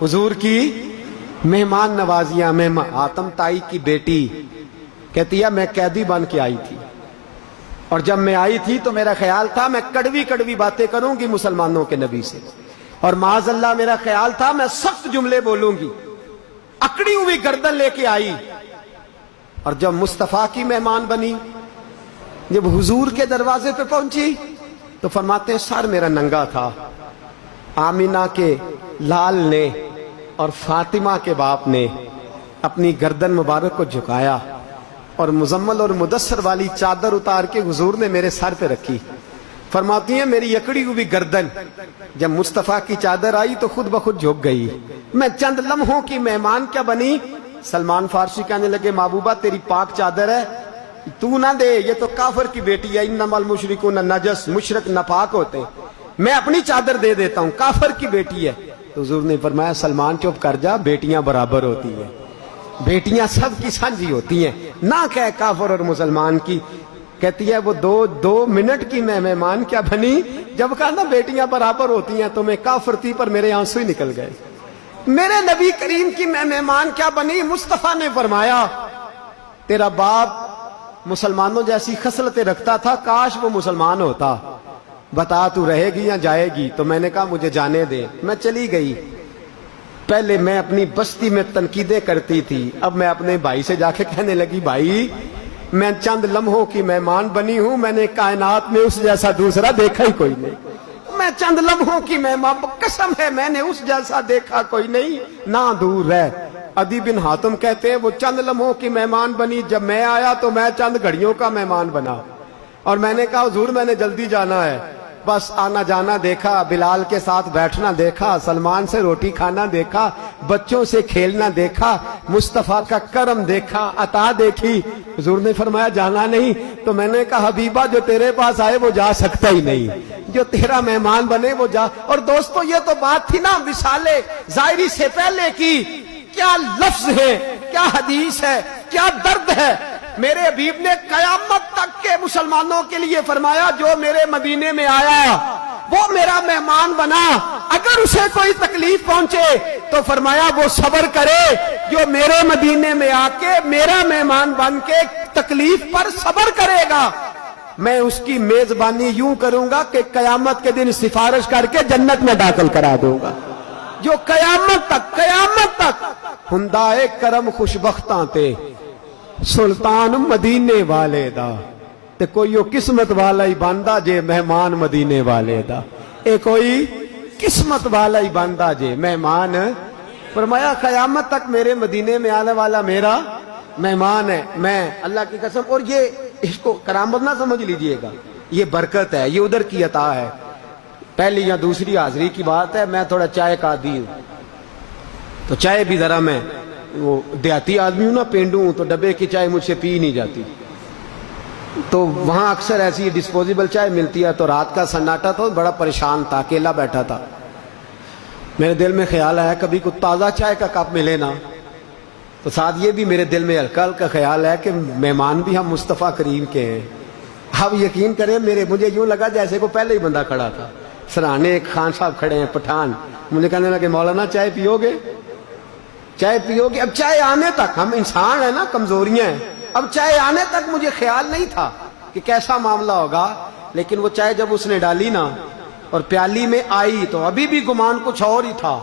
حضور کی مہمان نوازیاں. میں آتم تائی کی بیٹی کہتی ہے میں قیدی بن کے آئی تھی، اور جب میں آئی تھی تو میرا خیال تھا میں کڑوی کڑوی باتیں کروں گی مسلمانوں کے نبی سے، اور معاذ اللہ میرا خیال تھا میں سخت جملے بولوں گی. اکڑی ہوئی گردن لے کے آئی، اور جب مصطفیٰ کی مہمان بنی، جب حضور کے دروازے پہ پہنچی تو فرماتے ہیں سر میرا ننگا تھا. آمینہ کے لال نے اور فاطمہ کے باپ نے اپنی گردن مبارک کو جھکایا اور مزمل اور مدثر والی چادر اتار کے حضور نے میرے سر پہ رکھی. فرماتی ہیں میری اکڑی ہوئی گردن جب مصطفیٰ کی چادر آئی تو خود بخود جھک گئی. میں چند لمحوں کی مہمان کیا بنی. سلمان فارسی کہنے لگے محبوبہ تیری پاک چادر ہے، تو نہ دے، یہ تو کافر کی بیٹی ہے. انما المشرکون نجس، مشرک ناپاک ہوتے ہیں، میں اپنی چادر دے دیتا ہوں، کافر کی بیٹی ہے. تو حضور نے فرمایا سلمان چپ کر جا، بیٹیاں برابر ہوتی ہیں، بیٹیاں سب کی سانجھی ہوتی ہیں، نہ کہ کافر اور مسلمان کی. کہتی ہے وہ دو منٹ کی میں مہمان کیا بنی، جب کہا نا بیٹیاں برابر ہوتی ہیں تو میں کافر تھی پر میرے آنسو ہی نکل گئے. میرے نبی کریم کی میں مہمان کیا بنی. مصطفیٰ نے فرمایا تیرا باپ مسلمانوں جیسی خصلتیں رکھتا تھا، کاش وہ مسلمان ہوتا. بتا تو رہے گی یا جائے گی؟ تو میں نے کہا مجھے جانے دے. میں چلی گئی. پہلے میں اپنی بستی میں تنقیدیں کرتی تھی، اب میں اپنے بھائی سے جا کے کہنے لگی بھائی میں چند لمحوں کی مہمان بنی ہوں، میں نے کائنات میں اس جیسا دوسرا دیکھا ہی کوئی نہیں. میں چند لمحوں کی مہمان، قسم ہے میں نے اس جیسا دیکھا کوئی نہیں، نہ دور ہے. عدی بن حاتم کہتے ہیں وہ چند لمحوں کی مہمان بنی، جب میں آیا تو میں چند گھڑیوں کا مہمان بنا. اور میں نے کہا حضور میں نے جلدی جانا ہے، بس آنا جانا دیکھا، بلال کے ساتھ بیٹھنا دیکھا، سلمان سے روٹی کھانا دیکھا، بچوں سے کھیلنا دیکھا، مصطفیٰ کا کرم دیکھا، عطا دیکھی. حضور نے فرمایا جانا نہیں. تو میں نے کہا حبیبہ جو تیرے پاس آئے وہ جا سکتا ہی نہیں، جو تیرا مہمان بنے وہ جا. اور دوستو یہ تو بات تھی نا وصال ظاہری سے پہلے کی. کیا لفظ ہے، کیا حدیث ہے، کیا درد ہے. میرے حبیب نے قیامت تک کے مسلمانوں کے لیے فرمایا جو میرے مدینے میں آیا وہ میرا مہمان بنا. اگر اسے کوئی تکلیف پہنچے تو فرمایا وہ صبر کرے، جو میرے مدینے میں آ کے میرا مہمان بن کے تکلیف پر صبر کرے گا، میں اس کی میزبانی یوں کروں گا کہ قیامت کے دن سفارش کر کے جنت میں داخل کرا دوں گا. جو قیامت تک ہندائے کرم خوشبختاں تے سلطان مدینے والے دا تے کوئی قسمت والا ہی بندہ جے مہمان مدینے والے دا. اے کوئی قسمت والا ہی بندہ جے مہمان. فرمایا قیامت تک میرے مدینے میں آنے والا میرا مہمان ہے. میں اللہ کی قسم، اور یہ اس کو کرامت نہ سمجھ لیجئے گا، یہ برکت ہے، یہ ادھر کی عطا ہے. پہلی یا دوسری حاضری کی بات ہے، میں تھوڑا چائے کا عادی ہوں تو چائے بھی ذرا میں وہ دیہاتی آدمی ہوں نا، پینڈو ہوں تو ڈبے کی چائے مجھ سے پی نہیں جاتی. تو وہاں اکثر ایسی ڈسپوزیبل چائے ملتی ہے. تو رات کا سناٹا تھا، بڑا پریشان تھا، اکیلا بیٹھا تھا. میرے دل میں خیال آیا کبھی کوئی تازہ چائے کا کپ ملے نا. تو ساتھ یہ بھی میرے دل میں ہلکا ہلکا خیال ہے کہ مہمان بھی ہم مصطفیٰ کریم کے ہیں. اب یقین کریں مجھے یوں لگا جیسے کو پہلے ہی بندہ کھڑا تھا. سرانے ایک خان صاحب کھڑے ہیں پٹھان، مجھے کہنے لگے مولانا چائے پیو گے، چائے پیو گے. اب چائے آنے تک، ہم انسان ہیں نا، کمزوریاں ہیں، اب چائے آنے تک مجھے خیال نہیں تھا کہ کیسا معاملہ ہوگا. لیکن وہ چائے جب اس نے ڈالی نا اور پیالی میں آئی تو ابھی بھی گمان کچھ اور ہی تھا.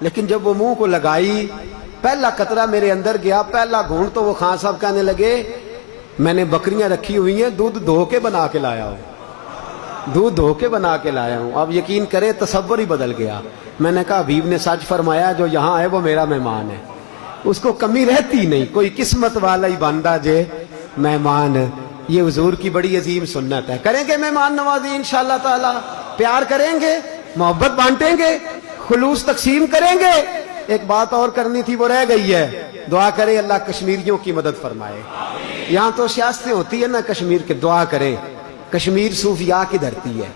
لیکن جب وہ منہ کو لگائی، پہلا قطرہ میرے اندر گیا، پہلا گھونٹ، تو وہ خان صاحب کہنے لگے میں نے بکریاں رکھی ہوئی ہیں، دودھ دھو کے بنا کے لایا ہوں، دودھ دھو کے بنا کے لایا ہوں. اب یقین کرے تصور ہی بدل گیا. میں نے کہا حبیب نے سچ فرمایا، جو یہاں ہے وہ میرا مہمان ہے، اس کو کمی رہتی نہیں. کوئی قسمت والا ہی بندہ جے مہمان. یہ حضور کی بڑی عظیم سنت ہے. کریں گے مہمان نوازی انشاءاللہ تعالی، پیار کریں گے، محبت بانٹیں گے، خلوص تقسیم کریں گے. ایک بات اور کرنی تھی وہ رہ گئی ہے. دعا کرے اللہ کشمیریوں کی مدد فرمائے. یہاں تو سیاستیں ہوتی ہے نا کشمیر کے، دعا کریں. کشمیر صوفیاء کی دھرتی ہے،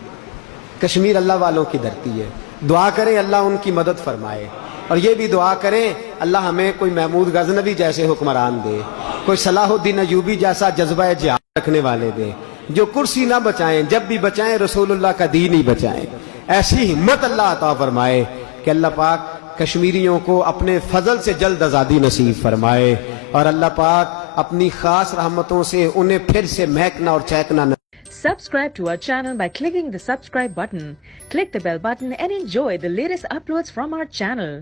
کشمیر اللہ والوں کی دھرتی ہے. دعا کریں اللہ ان کی مدد فرمائے. اور یہ بھی دعا کریں اللہ ہمیں کوئی محمود غزنوی جیسے حکمران دے، کوئی صلاح الدین ایوبی جیسا جذبہ جہاد رکھنے والے دے، جو کرسی نہ بچائیں، جب بھی بچائیں رسول اللہ کا دین ہی بچائیں. ایسی ہمت اللہ عطا فرمائے کہ اللہ پاک کشمیریوں کو اپنے فضل سے جلد آزادی نصیب فرمائے اور اللہ پاک اپنی خاص رحمتوں سے انہیں پھر سے مہکنا اور چہکنا Subscribe to our channel by clicking the subscribe button. Click the bell button and enjoy the latest uploads from our channel.